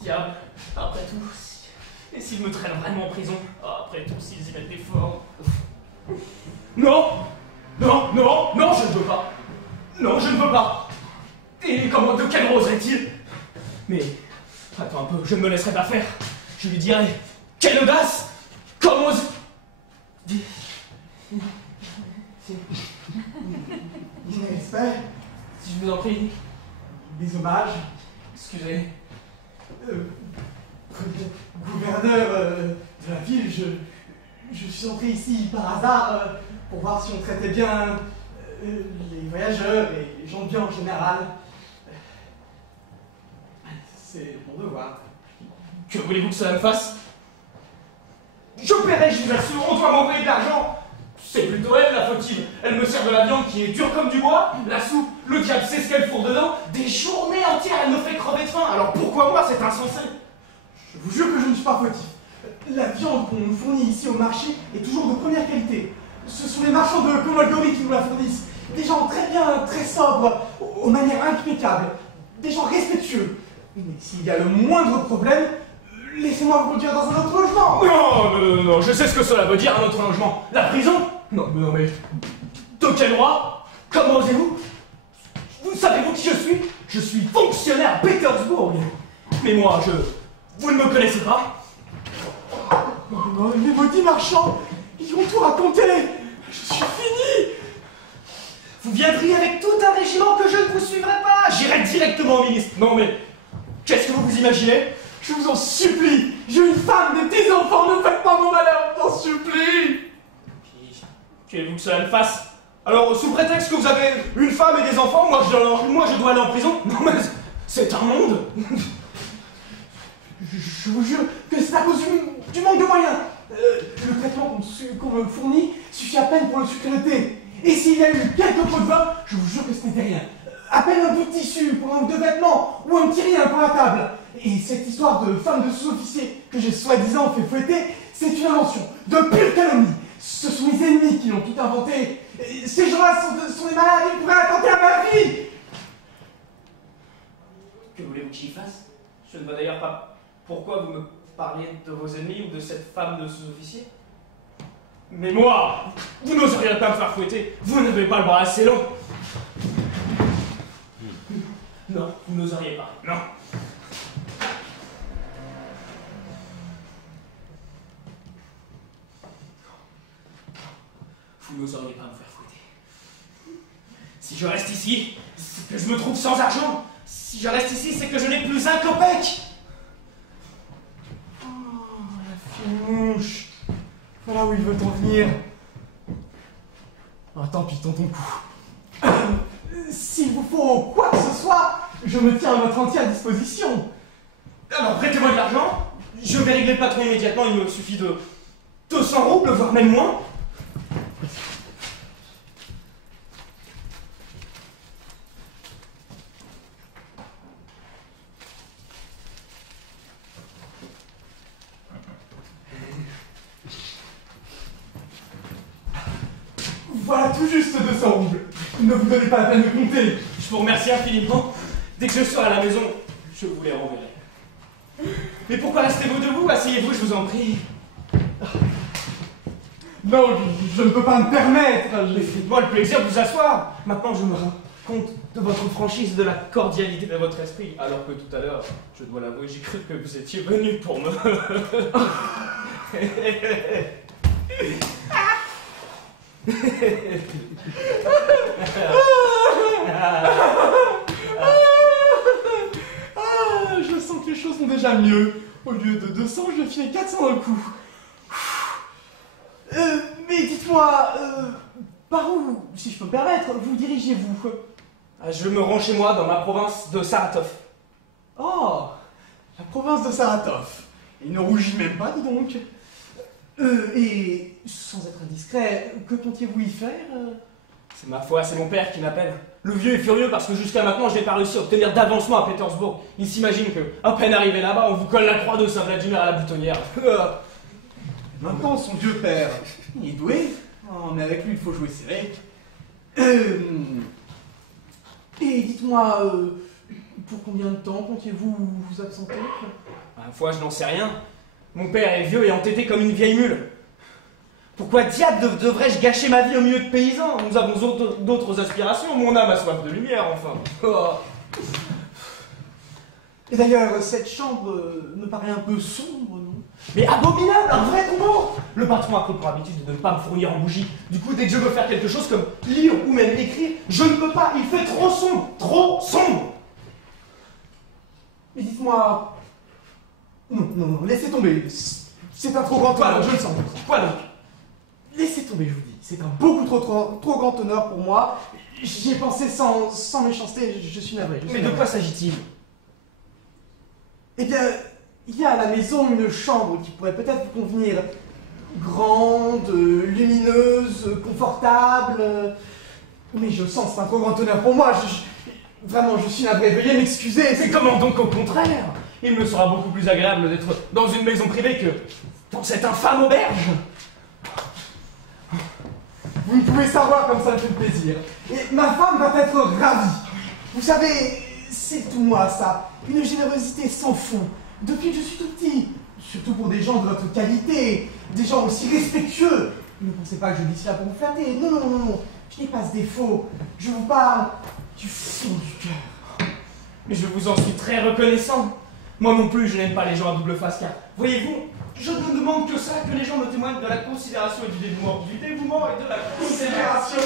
Diable, après tout, et s'ils me traînent vraiment en prison? Après tout, s'ils y mettent des forts. Non! Non, non, non, je ne veux pas! Non, je ne veux pas! Et comment, de quel rose est-il? Mais, attends un peu, je ne me laisserai pas faire. Je lui dirai, quelle audace! Comme ose... Respect, Si je vous en prie, des hommages. excusez. Gouverneur de la ville, je suis entré ici par hasard pour voir si on traitait bien les voyageurs et les gens de bien en général. C'est mon devoir. Que voulez-vous que cela me fasse? Je paierai, je vous assure, on doit m'envoyer de l'argent. C'est plutôt elle la fautive. Elle me sert de la viande qui est dure comme du bois, la soupe, le diable sait ce qu'elle fourre dedans. Des journées entières, elle me fait crever de faim. Alors pourquoi moi, c'est insensé? Je vous jure que je ne suis pas fautif. La viande qu'on nous fournit ici au marché est toujours de première qualité. Ce sont les marchands de Comolgori qui nous la fournissent. Des gens très bien, très sobres, aux manières impeccables. Des gens respectueux. Mais s'il y a le moindre problème, laissez-moi vous conduire dans un autre logement. Non, non, non, non, je sais ce que cela veut dire, un autre logement. La prison? Non, mais... De quel droit? Comment osez-vous? Vous savez-vous qui je suis? Je suis fonctionnaire à Pétersbourg. Mais moi, vous ne me connaissez pas? Oh, les maudits marchands, ils ont tout raconté. Je suis fini. Vous viendriez avec tout un régiment que je ne vous suivrai pas. J'irai directement au ministre. Non mais, qu'est-ce que vous vous imaginez? Je vous en supplie. J'ai une femme, des petits enfants, ne faites pas mon malheur, je vous en supplie. Qu'est-ce que cela me fasse? Alors, sous prétexte que vous avez une femme et des enfants, moi je dois aller en prison? Non mais, c'est un monde. Je vous jure que c'est à cause du manque de moyens. Le traitement qu'on me fournit suffit à peine pour le sucre le thé. Et s'il y a eu quelques pots de vin, je vous jure que ce n'était rien. À peine un bout de tissu pour un ou deux vêtements, ou un petit rien pour la table. Et cette histoire de femme de sous-officier que j'ai soi-disant fait fouetter, c'est une invention de pure calomnie. Ce sont les ennemis qui l'ont tout inventé. Et ces gens-là sont des malades, ils pourraient attenter à ma vie. Que voulez-vous que j'y fasse? Je ne vois d'ailleurs pas pourquoi vous me parliez de vos ennemis ou de cette femme de sous-officier. Mais moi, vous n'oseriez pas me faire fouetter. Vous n'avez pas le bras assez long. Non, vous n'oseriez pas. Non. Vous n'oseriez pas me faire fouetter. Si je reste ici, c'est que je me trouve sans argent. Si je reste ici, c'est que je n'ai plus un copec. Oh, la fine mouche. Voilà où il veut en venir. Ah, tant pis, tonton coup. S'il vous faut quoi que ce soit, je me tiens à votre entière disposition. Alors prêtez-moi de l'argent. Je vais régler le patron immédiatement. Il me suffit de 200 roubles, voire même moins. Voilà tout juste 200 roubles. Ne vous donnez pas la peine de compter. Je vous remercie infiniment. Dès que je serai à la maison, je vous les renverrai. Mais pourquoi restez-vous debout? Asseyez-vous, je vous en prie. Non, je ne peux pas me permettre. Faites-moi le plaisir de vous asseoir. Maintenant, je me rends compte de votre franchise, de la cordialité de votre esprit. Alors que tout à l'heure, je dois l'avouer, j'ai cru que vous étiez venu pour me... Je sens que les choses vont déjà mieux. Au lieu de 200, je vais filer 400 d'un coup. Mais dites-moi, par où, si je peux me permettre, vous dirigez-vous? Je me rends chez moi, dans ma province de Saratov. Oh, la province de Saratov. Il ne rougit même pas, dis donc. Et sans être indiscret, que comptiez-vous y faire? C'est ma foi, c'est mon père qui m'appelle. Le vieux est furieux parce que jusqu'à maintenant, je n'ai pas réussi à obtenir d'avancement à Pétersbourg. Il s'imagine que, à peine arrivé là-bas, on vous colle la croix de Saint-Vladimir à la boutonnière. Maintenant, son vieux père, il est doué. Oh, mais avec lui, il faut jouer serré. Et dites-moi, pour combien de temps comptiez-vous vous absenter? Ma foi, je n'en sais rien. Mon père est vieux et entêté comme une vieille mule. Pourquoi diable devrais-je gâcher ma vie au milieu de paysans? Nous avons d'autres aspirations. Mon âme a soif de lumière, enfin. Oh. Et d'ailleurs, cette chambre me paraît un peu sombre, non? Mais abominable, un vrai tombeau! Le patron a pris pour habitude de ne pas me fournir en bougie. Du coup, dès que je veux faire quelque chose comme lire ou même écrire, je ne peux pas. Il fait trop sombre, trop sombre. Mais dites-moi... Non, laissez tomber. C'est un trop grand honneur, je le sens. Quoi donc? Laissez tomber, je vous dis. C'est un beaucoup trop grand honneur pour moi. J'y ai pensé sans méchanceté, je suis navré. Mais de quoi s'agit-il? Eh bien, il y a à la maison une chambre qui pourrait peut-être vous convenir. Grande, lumineuse, confortable. Mais je sens, c'est un trop grand honneur pour moi. Vraiment, je suis navré. Veuillez m'excuser. Mais comment donc au contraire? Il me sera beaucoup plus agréable d'être dans une maison privée que dans cette infâme auberge. Vous ne pouvez savoir comme ça me fait plaisir. Et ma femme va être ravie. Vous savez, c'est tout moi ça. Une générosité sans fond. Depuis que je suis tout petit. Surtout pour des gens de votre qualité. Des gens aussi respectueux. Ne pensez pas que je dis cela pour vous flatter. Non. Je n'ai pas ce défaut. Je vous parle du fond du cœur. Mais je vous en suis très reconnaissant. Moi non plus, je n'aime pas les gens à double face, car, voyez-vous, je ne demande que ça, que les gens me témoignent de la considération et du dévouement et de la considération.